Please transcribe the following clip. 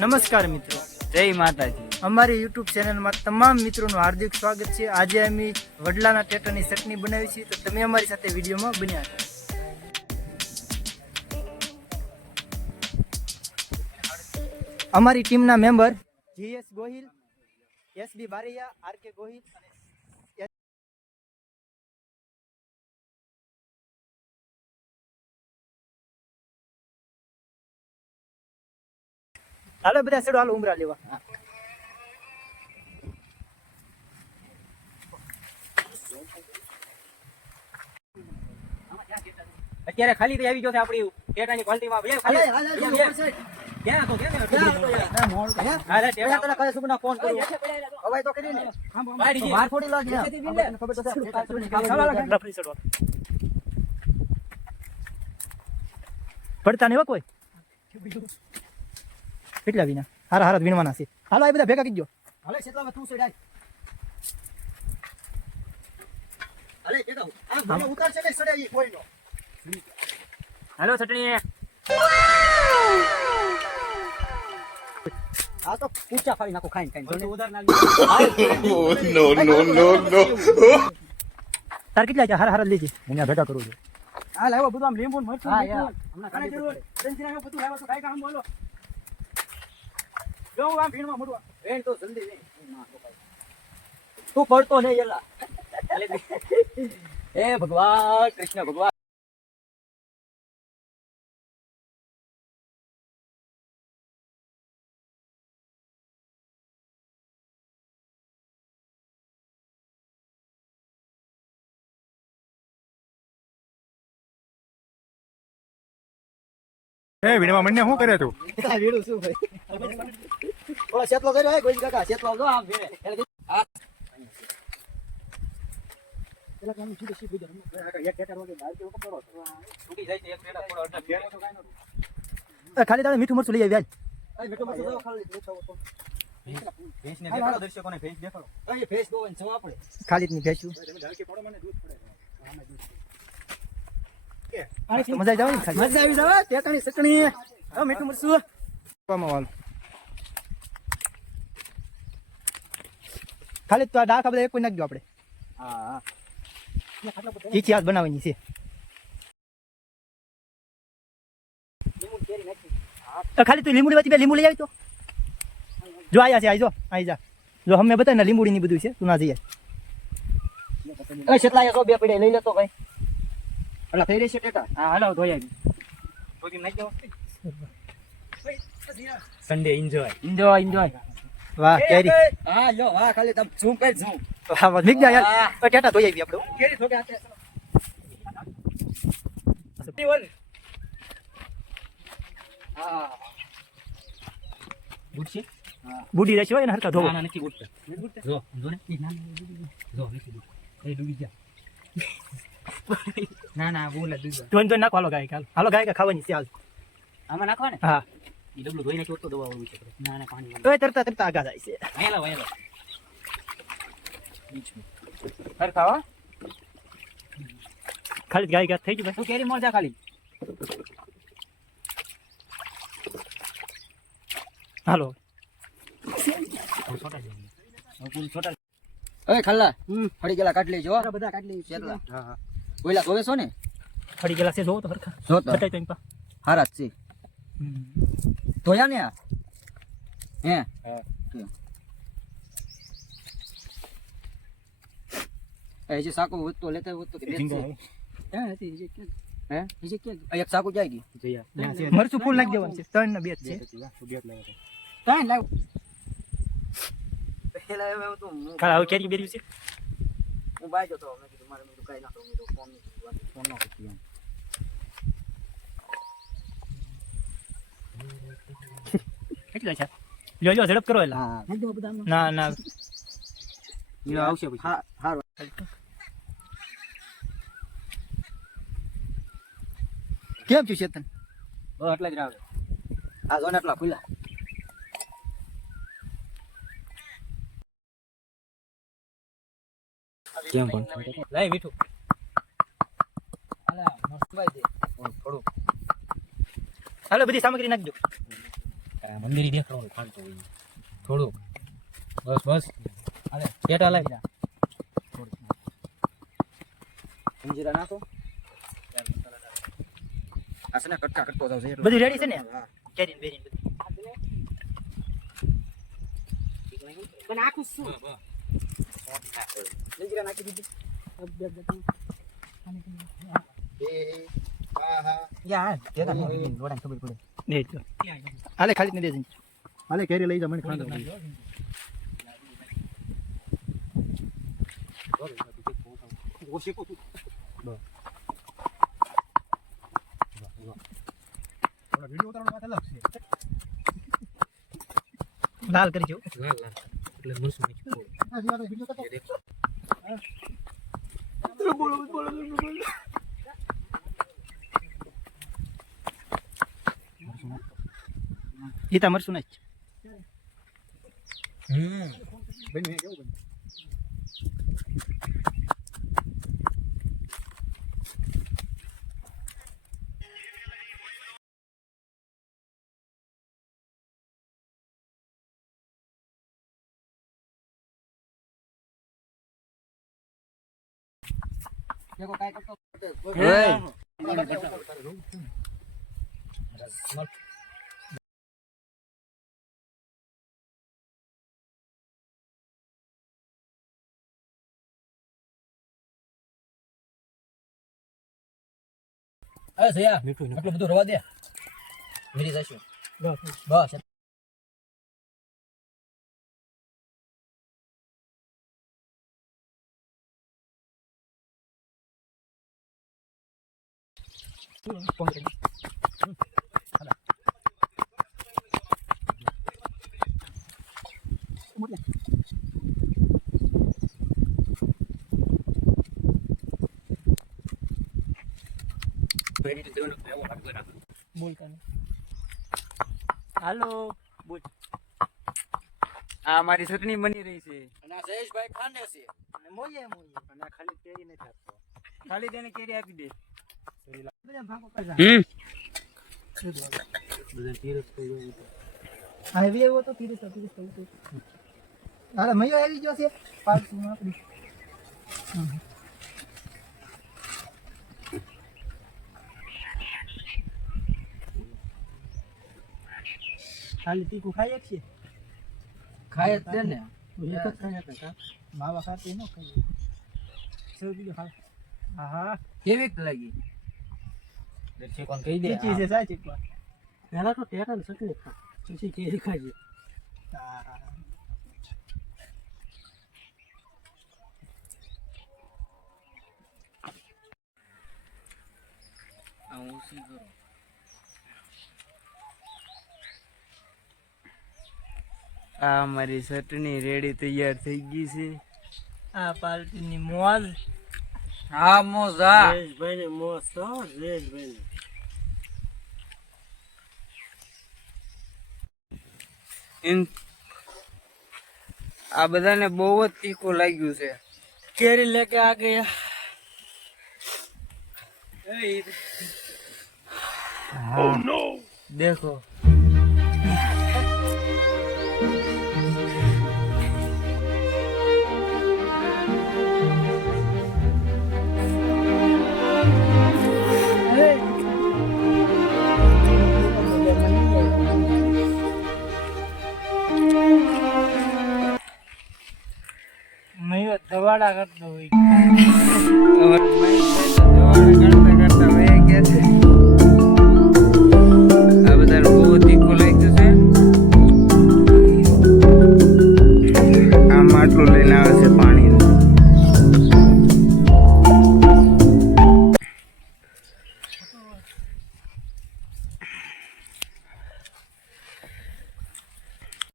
નમસ્કાર મિત્રો, જય માતાજી. અમારી યુટ્યુબ ચેનલમાં તમામ મિત્રોનું હાર્દિક સ્વાગત છે. આજે અમે વડલાના ટેટાની ચટણી બનાવી છે, તો તમે અમારી સાથે વિડીયોમાં બન્યા છો. અમારી ટીમના member GS Gohil, SB Baraiya, RK Gohil અને હાલો બધા સેડો, હાલો ઉમરા લેવા. અત્યારે ખાલી આવી ગયો છે આપણી ટેટાની ક્વોલિટીમાં. ફોન કરું હવે તો કરીને બહાર થોડી લાગે પડતા નહીં હો કોઈ. કેટલા વિના હારા હારા વીણવાના છે. હાલો આ બધા ભેગા કીજો. હાલે કેટલા તું સેડ આય. હાલે કેતો આ મને ઉતાર છે કે સડાઈ કોઈનો. હાલો ચટણી. આ તો પૂછા ફાડી નાખો ખાઈને ખાઈને. ઉધાર ના નો. તાર કેટલા છે? હારા હારા લેજે, હું ભેગા કરું છું. હા લાવો બધું આમ લીંબુ મરચું હમણાં કાલે જરૂર ટેન્શન આવ્યો બધું લાવો તો કાઈ કામ બોલો. જો આમ ભીણમાં મોડવા વેણ તો જલ્દી વેણ. તું પડતો નહીં એલા. હે ભગવાન કૃષ્ણ ભગવાન. એ વિડીયોમાં મને શું કરે તું? આ વેડું શું ભાઈ? ઓલા શેતલો કર્યો હે કોઈ કાકા શેતલો જો આમ વેણે. આ પેલા કામ સીધે સીધું જમ. એક ટેટર વગે બહાર કેવો કરો. છૂટી જાય છે એક ટેટર થોડો અડધા ફેર તો કાઈ નતો. ખાલી તારે મીઠું મરચું લઈ આવી આજ. એ બેટો મત જાવ ખાલી મીઠો તો. ભેંસ ને દેખાડો દર્શકોને ભેંસ દેખાડો. એ ભેંસ દોન છો આપણે. ખાલી જ નહીં ભેંસું. તમે ઢાળકે પડો મને દૂધ પડે. આમે દૂધ. મજા આવી જાવ ને ખાલી. મજા આવી જાવ ટેટાની ચટણી. હવે મીઠું મરચું ખાલી તો આ ડાખા બધા એક કોઈ નાખજો આપણે. હા ચીચી હાથ બનાવવાની છે. તો ખાલી તું લીંબુડી વાતી બે લીંબુ લઈ આવી તો. જો આયા છે, આઈ જો આઈ જા. જો અમે બતાય ને લીંબુડી ની બધું છે, તું ના જઈએ. એ કેટલા તો બે પડે લઈ લેતો ભાઈ. અલા થઈ રહી છે ટેટા. હા હાલો ધોઈ આવી. ધોઈ નાખી દો. Sunday enjoy. વાહ કેરી. હા લો વાહ ખાલી તમ ઝૂમ કર ઝૂમ. વાહ વાહ મિક જા યાર. તો ટેટા ધોઈ આવી આપણે. કેરી થોકે આતે. હા બુડશે. હા બુડી રહેશે હોય ને હરકા ધોવો. ના નથી બુડતા. જો જો ને ના જો નથી બુડ. એ ડૂબી જા. ના બોલ દૂધ. ધોઈને નાખો. હાલો ગાય હાલો ગાય ખાવાની છે હાલ. આમાં નાખવા ને. હા ઈ ડબલું ધોઈ નાખ્યો તો દવા વાળું છે. ના પાણી માં. તો તરતા તરતા આગા જાય છે. વાયલો હર ખાવા ખાલી ગાય ગાય થઈ ગઈ ભાઈ. તું કેરી મોર જા ખાલી. હાલો ઓય ખલ્લા ફડી ગયેલા કાઢ લેજો. બધા કાઢ લેજો કેટલા. હા ઓઈલા ધોવે છો ને. ફરી ગયેલા છે, જોવો તો હરખા. જો તો બતાય તો એમ પા. હારા જ છે. ધોયા ને આ હે એ જે સાકો હોત તો લેતા હોત તો કે હે એક સાકો જાય ગઈ. મરચું ફૂલ નાખી દેવાનું છે. 3 ને 2 છે. કાઈ લાવ પેલા હવે તો ખાલી હવે કેરી બેરી છે. હું બાય જતો મેં કીધું મારે મેં કાઈ નાખો મેં ફોન નો કરતી. કેટલા છે? લ્યો ઝડપ કરો એલા. હા ના ઈ આવશે પછી. હા હારું કેમ છું ચેતન? બસ એટલે જ રાવે. આ જોને એટલા ખુલ્લા. કેમ પણ લઈ મીઠું. અલા મસ્ત ભાઈ દે થોડું. હાલો બધી સામગ્રી નાખજો. મંદિર દેખાડવાનું ખાંડતો હોય થોડું બસ બસ હાલે ટેટા લાવી જા જીરા નાખો આ છે ને કટકા કટકો જાવ છે બધું રેડી છે ને હા કેરીન બેરીન બધું પણ આખું શું જીરા નાખી દીધી યા ટેટા નાખી વડાને ખબર પડે દે તો હાલે ખાલી ને દેજે હાલે કેરી લઈ જા મને ખાંડ લાલ કરી જો એટલે મરસું ઈતા મરસું નાખ બની કેવું બની देखो काय करतो અરે સયા મીઠું આટલું બધું રવા દે મેરી જશું બસ બોલ કાને હાલો બોલ આ મારી ચટણી બની રહી છે અને આ જયેશભાઈ ખાંડે છે અને મોયે અને આ ખાલી કેરી નથી આપતો ખાલી તેને કેરી આપી દે બધા ભાગો કરજા બધા તીરથ થઈ આવી એવો તો 30 થઈ હાલે મયો આવી ગયો છે પાછું આપડી ખાલી તીખું ખાઈ એક છે ખાય જ દે ને એક જ ખાઈ એક માવા ખાતી ન ખાઈ સૌ બીજો ખા હા હા કેવી લાગી દર્શક કોણ કહી દે ચીચી છે સાચી પણ પહેલા તો ટેટા ને ચટણી ખા પછી કેરી ખાજે આ ઓછી કરો આ મારી ચટણી રેડી તૈયાર થઈ ગઈ છે આ પાર્ટીની મોજ હા મોજા જયેશભાઈ ને મોજ તો જયેશભાઈ આ બધાને બહુ જ તીખું લાગ્યું છે કેરી લેકે આ ગયા oh no देखो મેં દવાડા કરતો હોય